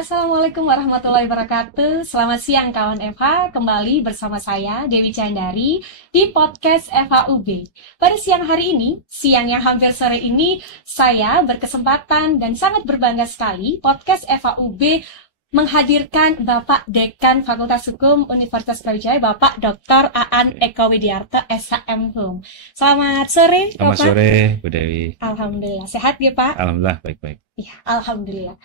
Assalamualaikum warahmatullahi wabarakatuh. Selamat siang kawan FH, kembali bersama saya Dewi Candari di podcast FHUB. Pada siang hari ini, siang yang hampir sore ini, saya berkesempatan dan sangat berbangga sekali podcast FHUB menghadirkan Bapak Dekan Fakultas Hukum Universitas Brawijaya, Bapak Dr. Aan Eko Widiarto, SHM Hum. Selamat sore, Selamat Bapak. sore, Bu Dewi. Alhamdulillah, sehat ya Pak? Alhamdulillah, baik-baik. Ya, Alhamdulillah.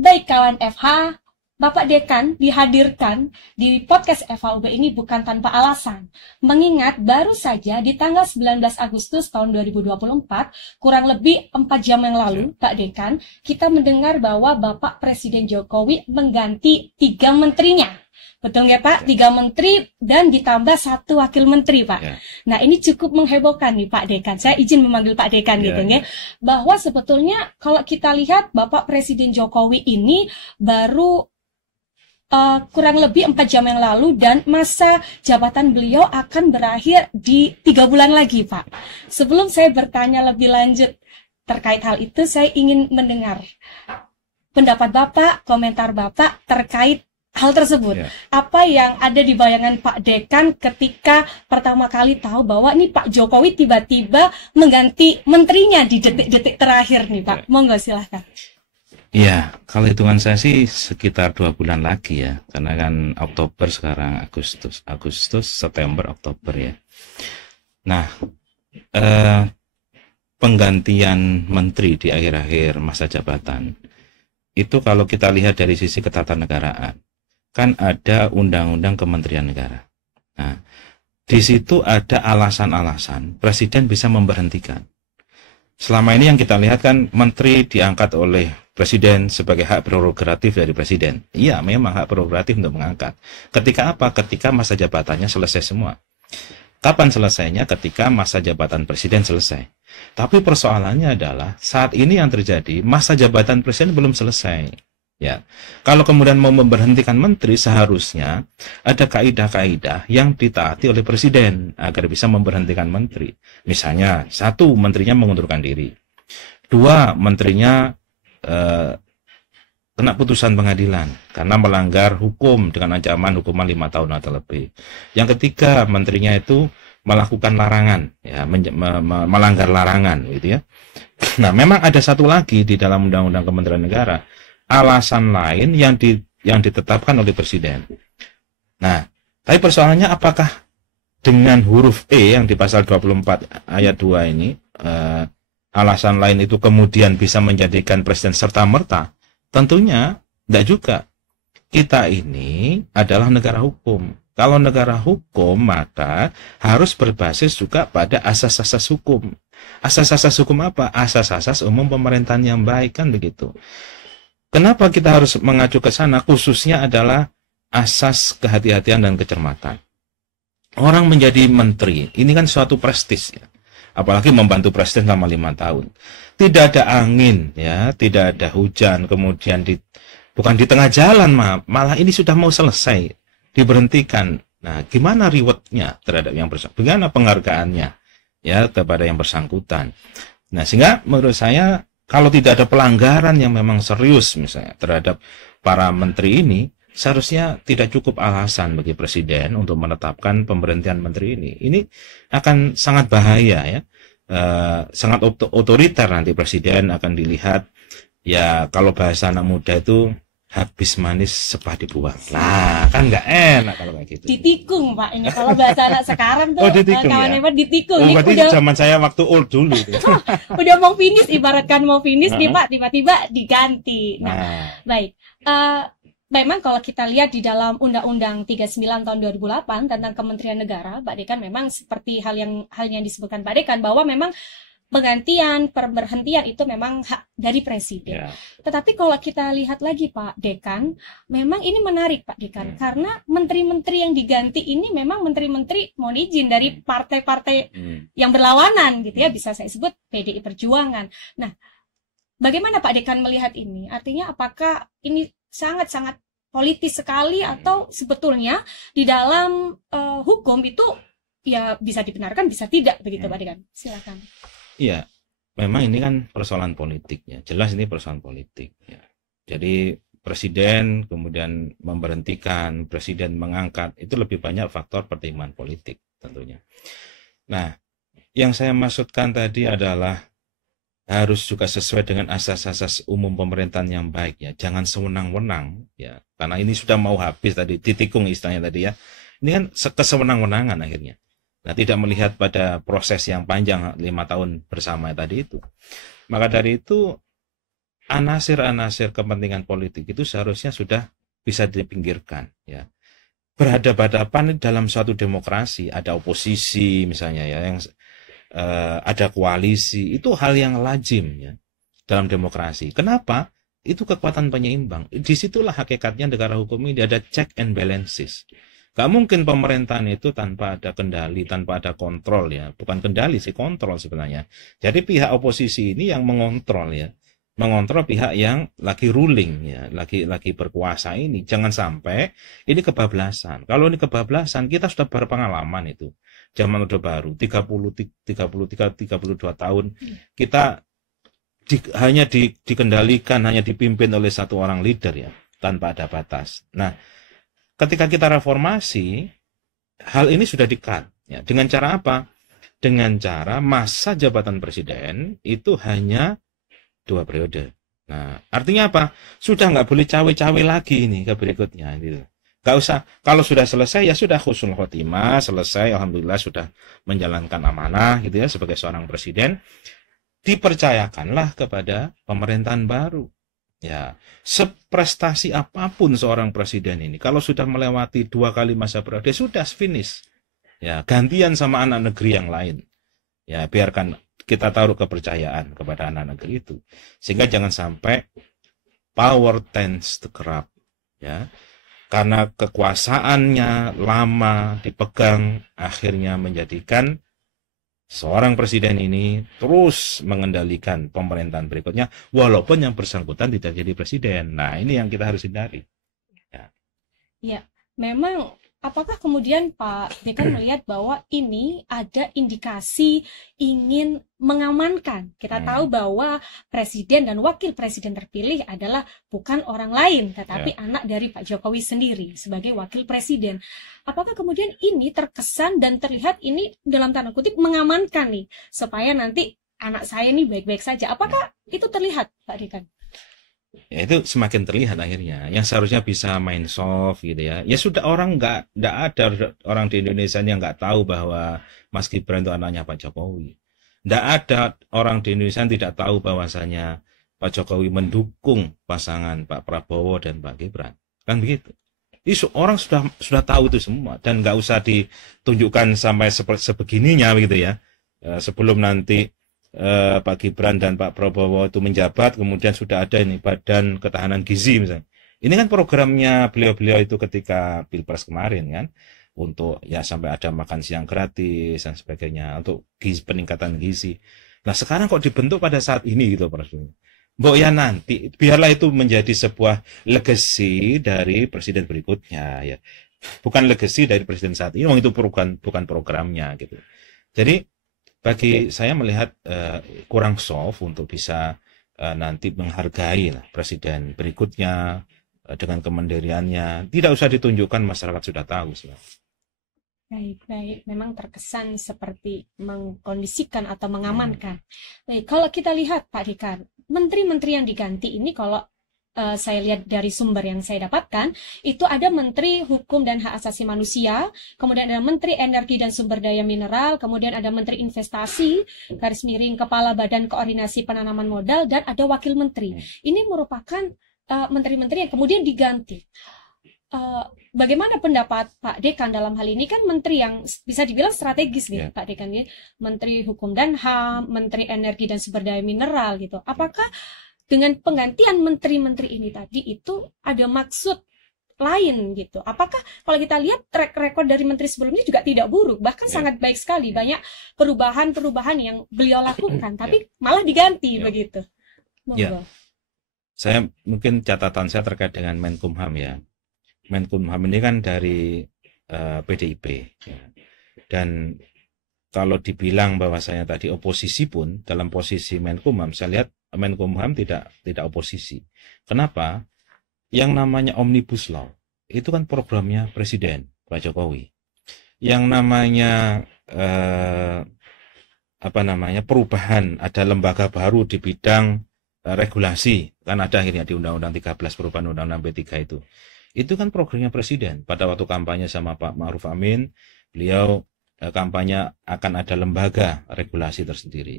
Baik kawan FH, Bapak Dekan dihadirkan di podcast FHUB ini bukan tanpa alasan. Mengingat baru saja di tanggal 19 Agustus tahun 2024, kurang lebih 4 jam yang lalu, Pak Dekan, kita mendengar bahwa Bapak Presiden Jokowi mengganti 3 menterinya. Betul ya Pak? 3 menteri dan ditambah 1 wakil menteri Pak. Ya. Nah ini cukup menghebohkan nih Pak Dekan. Saya izin memanggil Pak Dekan gitu ya. Bahwa sebetulnya kalau kita lihat Bapak Presiden Jokowi ini baru kurang lebih 4 jam yang lalu dan masa jabatan beliau akan berakhir di 3 bulan lagi Pak. Sebelum saya bertanya lebih lanjut terkait hal itu, saya ingin mendengar pendapat Bapak, komentar Bapak terkait hal tersebut. Ya. Apa yang ada di bayangan Pak Dekan ketika pertama kali tahu bahwa ini Pak Jokowi tiba-tiba mengganti menterinya di detik-detik terakhir nih Pak. Monggo silahkan. Iya, kalau hitungan saya sih sekitar 2 bulan lagi ya, karena kan Oktober sekarang, Agustus, September, Oktober ya. Nah, penggantian menteri di akhir-akhir masa jabatan itu kalau kita lihat dari sisi ketatanegaraan, kan ada Undang-Undang Kementerian Negara. Nah, di situ ada alasan-alasan Presiden bisa memberhentikan. Selama ini yang kita lihat kan menteri diangkat oleh Presiden sebagai hak prerogatif dari Presiden. Iya, memang hak prerogatif untuk mengangkat. Ketika apa? Ketika masa jabatannya selesai semua. Kapan selesainya? Ketika masa jabatan Presiden selesai. Tapi persoalannya adalah saat ini yang terjadi masa jabatan Presiden belum selesai. Ya, kalau kemudian mau memberhentikan menteri seharusnya ada kaidah-kaidah yang ditaati oleh Presiden agar bisa memberhentikan menteri. Misalnya, 1, menterinya mengundurkan diri. 2, menterinya kena putusan pengadilan karena melanggar hukum dengan ancaman hukuman 5 tahun atau lebih. Yang ketiga, menterinya itu melakukan larangan, ya, melanggar larangan, gitu ya. Nah, memang ada satu lagi di dalam Undang-Undang Kementerian Negara, alasan lain yang ditetapkan oleh Presiden. Nah, tapi persoalannya apakah dengan huruf E yang di pasal 24 ayat 2 ini, alasan lain itu kemudian bisa menjadikan Presiden serta-merta? Tentunya tidak juga. Kita ini adalah negara hukum. Kalau negara hukum, maka harus berbasis juga pada asas-asas hukum. Asas-asas hukum apa? Asas-asas umum pemerintahan yang baik, kan begitu. Kenapa kita harus mengacu ke sana? Khususnya adalah asas kehati-hatian dan kecermatan. Orang menjadi menteri, ini kan suatu prestis ya. Apalagi membantu Presiden selama 5 tahun. Tidak ada angin, ya, tidak ada hujan, kemudian bukan di tengah jalan, malah ini sudah mau selesai, diberhentikan. Nah, gimana rewardnya terhadap yang bersangkutan? Bagaimana penghargaannya, ya, kepada yang bersangkutan? Nah, sehingga menurut saya kalau tidak ada pelanggaran yang memang serius misalnya terhadap para menteri ini, seharusnya tidak cukup alasan bagi Presiden untuk menetapkan pemberhentian menteri ini. Ini akan sangat bahaya ya, sangat otoriter nanti Presiden akan dilihat. Ya kalau bahasa anak muda itu habis manis sepah dibuang. Nah kan nggak enak kalau kayak gitu. Ditikung Pak ini kalau bahasa anak sekarang tuh. Ditikung, kawan ya? Ditikung. Oh, berarti udah, zaman saya waktu old dulu. Udah mau finish, ibaratkan mau finish nih Pak, tiba-tiba diganti. Nah. Baik. Memang kalau kita lihat di dalam Undang-Undang 39 tahun 2008 tentang Kementerian Negara, Pak Dekan, memang seperti hal yang disebutkan Pak Dekan, bahwa memang pemberhentian itu memang hak dari Presiden. Tetapi kalau kita lihat lagi Pak Dekan, memang ini menarik Pak Dekan, karena menteri-menteri yang diganti ini memang menteri-menteri mohon izin dari partai-partai yang berlawanan gitu ya, bisa saya sebut PDI Perjuangan. Nah, bagaimana Pak Dekan melihat ini? Artinya apakah ini sangat-sangat politis sekali atau sebetulnya di dalam hukum itu ya bisa dibenarkan bisa tidak begitu Pak Dekan? Silakan. Iya, memang ini kan persoalan politik ya. Jelas ini persoalan politik ya. Jadi presiden kemudian memberhentikan, presiden mengangkat, itu lebih banyak faktor pertimbangan politik tentunya. Nah, yang saya maksudkan tadi adalah harus juga sesuai dengan asas-asas umum pemerintahan yang baik ya. Jangan sewenang-wenang ya. Karena ini sudah mau habis tadi, titikung istilahnya tadi ya. Ini kan kesewenang-wenangan akhirnya. Nah, tidak melihat pada proses yang panjang 5 tahun bersama tadi itu. Maka dari itu anasir-anasir kepentingan politik itu seharusnya sudah bisa dipinggirkan ya. Berhadapan-hadapan dalam suatu demokrasi, ada oposisi misalnya ya, yang ada koalisi, itu hal yang lazim ya dalam demokrasi. Kenapa? Itu kekuatan penyeimbang. Disitulah hakikatnya negara hukum ini, ada check and balances. Gak mungkin pemerintahan itu tanpa ada kendali, tanpa ada kontrol ya. Bukan kendali sih, kontrol sebenarnya. Jadi pihak oposisi ini yang mengontrol ya, mengontrol pihak yang lagi ruling ya, lagi berkuasa ini. Jangan sampai ini kebablasan. Kalau ini kebablasan, kita sudah berpengalaman itu. Zaman Orde Baru 32 tahun kita hanya dikendalikan, hanya dipimpin oleh satu orang leader ya, tanpa ada batas. Nah, ketika kita reformasi, hal ini sudah di-cut ya. Dengan cara apa? Dengan cara masa jabatan presiden itu hanya 2 periode. Nah, artinya apa? Sudah nggak boleh cawe-cawe lagi ini ke berikutnya gitu. Gak usah, kalau sudah selesai ya sudah husnul khotimah, selesai, alhamdulillah sudah menjalankan amanah gitu ya sebagai seorang presiden, dipercayakanlah kepada pemerintahan baru. Ya, seprestasi apapun seorang presiden ini, kalau sudah melewati 2 kali masa periode sudah finish. Ya, gantian sama anak negeri yang lain. Ya, biarkan kita taruh kepercayaan kepada anak negeri itu. Sehingga jangan sampai power tends to corrupt. Ya. Karena kekuasaannya lama dipegang, akhirnya menjadikan seorang presiden ini terus mengendalikan pemerintahan berikutnya, walaupun yang bersangkutan tidak jadi presiden. Nah, ini yang kita harus hindari. Ya, memang apakah kemudian Pak Dekan melihat bahwa ini ada indikasi ingin mengamankan? Kita tahu bahwa presiden dan wakil presiden terpilih adalah bukan orang lain, tetapi anak dari Pak Jokowi sendiri sebagai wakil presiden. Apakah kemudian ini terkesan dan terlihat ini dalam tanda kutip mengamankan nih, supaya nanti anak saya nih baik-baik saja? Apakah itu terlihat, Pak Dekan? Ya, itu semakin terlihat akhirnya. Yang seharusnya bisa main soft gitu ya. Ya sudah, orang nggak ada orang di Indonesia yang nggak tahu bahwa Mas Gibran itu anaknya Pak Jokowi. Nggak ada orang di Indonesia yang tidak tahu bahwasanya Pak Jokowi mendukung pasangan Pak Prabowo dan Pak Gibran. Kan begitu. Itu orang sudah tahu itu semua dan nggak usah ditunjukkan sampai sebegininya gitu ya. Sebelum nanti Pak Gibran dan Pak Prabowo itu menjabat, kemudian sudah ada ini Badan Ketahanan Gizi misalnya. Ini kan programnya beliau-beliau itu ketika Pilpres kemarin kan, untuk ya sampai ada makan siang gratis dan sebagainya untuk peningkatan gizi. Nah, sekarang kok dibentuk pada saat ini gitu Pak. Mbok ya nanti biarlah itu menjadi sebuah legacy dari presiden berikutnya ya. Bukan legacy dari presiden saat ini, itu bukan programnya gitu. Jadi bagi saya melihat kurang soft untuk bisa nanti menghargai presiden berikutnya dengan kemandiriannya. Tidak usah ditunjukkan, masyarakat sudah tahu. Baik. Memang terkesan seperti mengkondisikan atau mengamankan. Baik, kalau kita lihat Pak Dekan, menteri-menteri yang diganti ini kalau saya lihat dari sumber yang saya dapatkan, itu ada Menteri Hukum dan Hak Asasi Manusia, kemudian ada Menteri Energi dan Sumber Daya Mineral, kemudian ada Menteri Investasi, garis miring Kepala Badan Koordinasi Penanaman Modal, dan ada Wakil Menteri. Ini merupakan menteri-menteri yang kemudian diganti. Bagaimana pendapat Pak Dekan dalam hal ini? Kan menteri yang bisa dibilang strategis nih, Pak Dekan, ya? Menteri Hukum dan HAM, Menteri Energi dan Sumber Daya Mineral gitu. Apakah dengan penggantian menteri-menteri ini tadi itu ada maksud lain gitu? Apakah kalau kita lihat track record dari menteri sebelumnya juga tidak buruk, bahkan sangat baik sekali, banyak perubahan-perubahan yang beliau lakukan, tapi malah diganti begitu. Ya. Saya mungkin catatan saya terkait dengan Menkumham ya. Menkumham ini kan dari PDIP ya. Dan kalau dibilang bahwasanya tadi oposisi pun dalam posisi Menkumham, saya lihat Menkumham tidak oposisi. Kenapa? yang namanya Omnibus Law itu kan programnya Presiden Pak Jokowi. Yang namanya perubahan, ada lembaga baru di bidang regulasi, kan ada akhirnya di Undang-Undang 13 perubahan Undang-Undang B3 itu. Itu kan programnya Presiden. Pada waktu kampanye sama Pak Ma'ruf Amin, beliau kampanye akan ada lembaga regulasi tersendiri.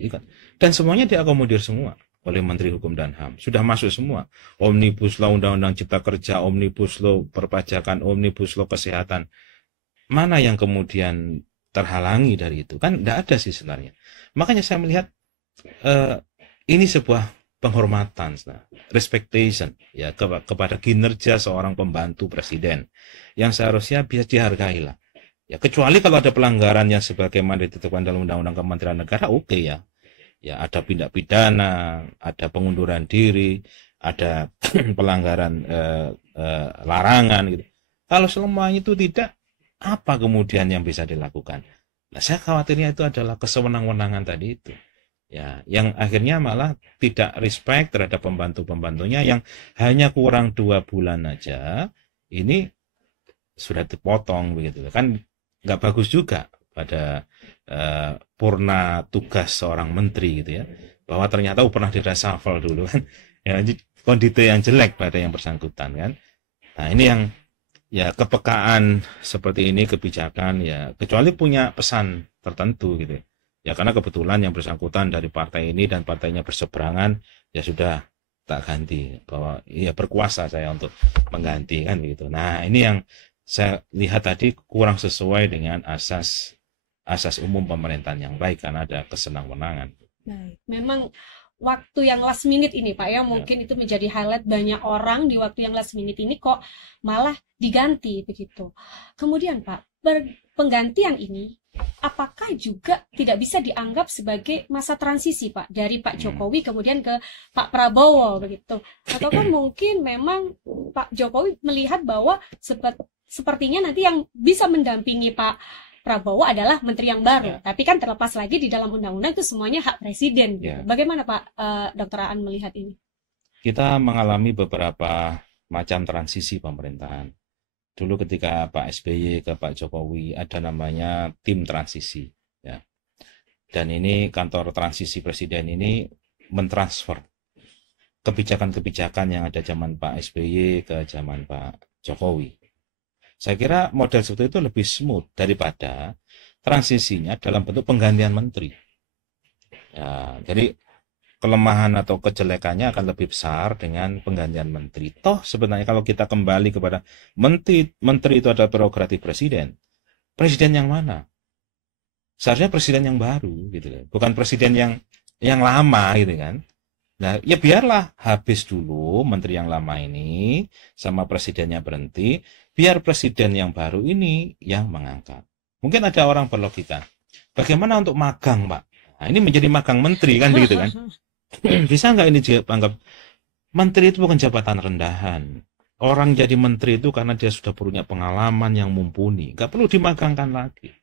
Dan semuanya diakomodir semua oleh Menteri Hukum dan HAM. Sudah masuk semua. Omnibus Law, Undang-Undang Cipta Kerja, Omnibus Law Perpajakan, Omnibus Law Kesehatan. Mana yang kemudian terhalangi dari itu? Kan tidak ada sih sebenarnya. Makanya saya melihat ini sebuah penghormatan, respectation ya kepada kinerja seorang pembantu presiden yang seharusnya bisa dihargai lah. Ya kecuali kalau ada pelanggaran yang sebagaimana ditetapkan dalam Undang-Undang Kementerian Negara, oke ya. Ya ada tindak pidana, ada pengunduran diri, ada pelanggaran larangan gitu. Kalau selama itu tidak, apa kemudian yang bisa dilakukan? Nah, saya khawatirnya itu adalah kesewenang-wenangan tadi itu. Ya, yang akhirnya malah tidak respect terhadap pembantu-pembantunya yang hanya kurang 2 bulan aja, ini sudah dipotong begitu. Kan nggak bagus juga pada purna tugas seorang menteri gitu ya, bahwa ternyata pernah direshuffle dulu kan, ya kondisi yang jelek pada yang bersangkutan kan. Nah ini yang ya kepekaan seperti ini, kebijakan ya, kecuali punya pesan tertentu gitu ya, karena kebetulan yang bersangkutan dari partai ini dan partainya berseberangan, ya sudah tak ganti, bahwa ya berkuasa saya untuk mengganti kan gitu. Nah ini yang saya lihat tadi kurang sesuai dengan asas umum pemerintahan yang baik, karena ada kesenang-wenangan. Baik. Memang waktu yang last minute ini Pak ya, mungkin itu menjadi highlight banyak orang di waktu yang last minute ini kok malah diganti begitu. Kemudian Pak, penggantian ini apakah juga tidak bisa dianggap sebagai masa transisi Pak, dari Pak Jokowi kemudian ke Pak Prabowo begitu? Ataukah mungkin memang Pak Jokowi melihat bahwa sepertinya nanti yang bisa mendampingi Pak Prabowo adalah menteri yang baru, tapi kan terlepas lagi di dalam undang-undang itu semuanya hak presiden. Gitu. Bagaimana Pak Dr. Aan melihat ini? Kita mengalami beberapa macam transisi pemerintahan. Dulu ketika Pak SBY ke Pak Jokowi ada namanya tim transisi, ya. Dan ini kantor transisi presiden ini mentransfer kebijakan-kebijakan yang ada zaman Pak SBY ke zaman Pak Jokowi. Saya kira model seperti itu lebih smooth daripada transisinya dalam bentuk penggantian menteri. Ya, jadi kelemahan atau kejelekannya akan lebih besar dengan penggantian menteri. Toh sebenarnya kalau kita kembali kepada menteri itu adalah prerogatif presiden. Presiden yang mana? Seharusnya presiden yang baru gitu, bukan presiden yang lama gitu kan. Nah, ya biarlah habis dulu menteri yang lama ini sama presidennya berhenti, biar presiden yang baru ini yang mengangkat. Mungkin ada orang berlogika, bagaimana untuk magang, Pak? Nah, ini menjadi magang menteri kan begitu kan? Bisa nggak ini dianggap menteri itu bukan jabatan rendahan. Orang jadi menteri itu karena dia sudah punya pengalaman yang mumpuni, nggak perlu dimagangkan lagi.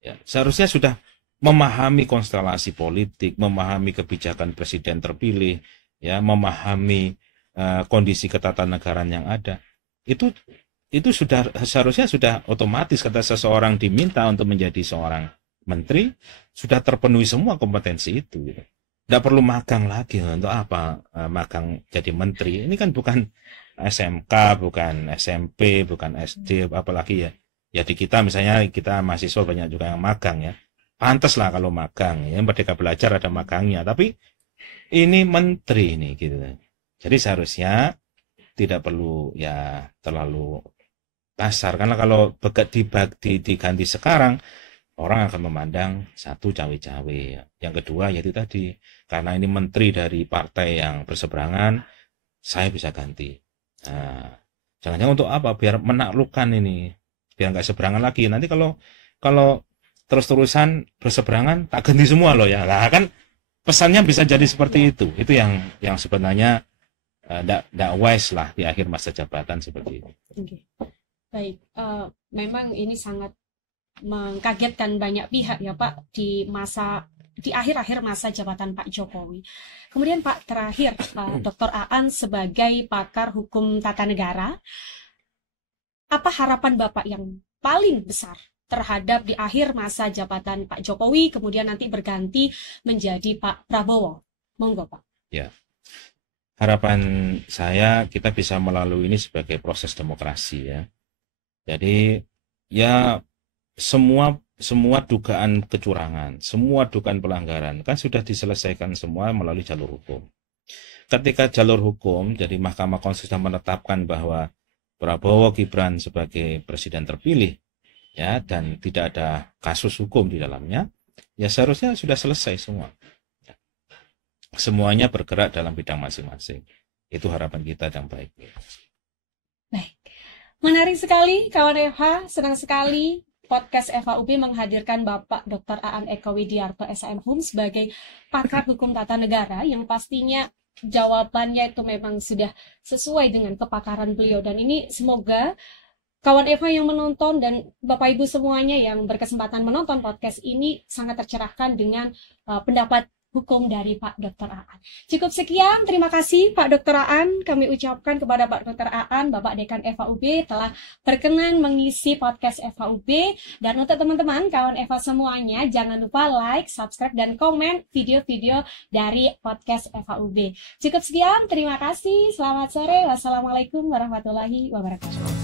Ya, seharusnya sudah memahami konstelasi politik, memahami kebijakan presiden terpilih, ya, memahami kondisi ketatanegaraan yang ada. Itu sudah seharusnya sudah otomatis kata seseorang diminta untuk menjadi seorang menteri sudah terpenuhi semua kompetensi itu. Gitu. Tidak perlu magang lagi untuk apa magang jadi menteri. Ini kan bukan SMK, bukan SMP, bukan SD, apalagi ya di kita misalnya kita mahasiswa banyak juga yang magang ya. Pantas lah kalau magang, ya Merdeka Belajar ada magangnya, tapi ini menteri nih gitu. Jadi seharusnya tidak perlu ya terlalu kasar, karena kalau diganti sekarang orang akan memandang satu cawe-cawe. Yang kedua yaitu tadi, karena ini menteri dari partai yang berseberangan, saya bisa ganti. Nah, jangan-jangan untuk apa? Biar menaklukkan ini, biar nggak seberangan lagi. Nanti kalau terus-terusan berseberangan tak ganti semua loh ya. Nah kan pesannya bisa jadi seperti itu. Itu yang sebenarnya tidak wise lah di akhir masa jabatan seperti itu. Okay. Baik, memang ini sangat mengkagetkan banyak pihak ya Pak di masa di akhir-akhir masa jabatan Pak Jokowi. Kemudian Pak, terakhir Pak Dr. Aan sebagai pakar hukum tata negara, apa harapan Bapak yang paling besar terhadap di akhir masa jabatan Pak Jokowi, kemudian nanti berganti menjadi Pak Prabowo? Monggo Pak. Ya, harapan saya kita bisa melalui ini sebagai proses demokrasi ya. Jadi ya semua dugaan kecurangan, semua dugaan pelanggaran kan sudah diselesaikan semua melalui jalur hukum. Ketika jalur hukum, jadi Mahkamah Konstitusi menetapkan bahwa Prabowo Gibran sebagai presiden terpilih, ya, dan tidak ada kasus hukum di dalamnya, ya seharusnya sudah selesai semua. Semuanya bergerak dalam bidang masing-masing. Itu harapan kita yang baik. Baik, menarik sekali kawan FH, senang sekali. Podcast FHUB menghadirkan Bapak Dr. Aan Eko Widiarto SMHUM sebagai pakar hukum tata negara yang pastinya jawabannya itu memang sudah sesuai dengan kepakaran beliau. Dan ini semoga kawan Eva yang menonton dan Bapak Ibu semuanya yang berkesempatan menonton podcast ini sangat tercerahkan dengan pendapat hukum dari Pak Dr. Aan. Cukup sekian, terima kasih Pak Dr. Aan. Kami ucapkan kepada Pak Dr. Aan, Bapak Dekan FHUB telah berkenan mengisi podcast FHUB. Dan untuk teman-teman, kawan Eva semuanya, jangan lupa like, subscribe, dan komen video-video dari podcast FHUB. Cukup sekian, terima kasih. Selamat sore. Wassalamualaikum warahmatullahi wabarakatuh.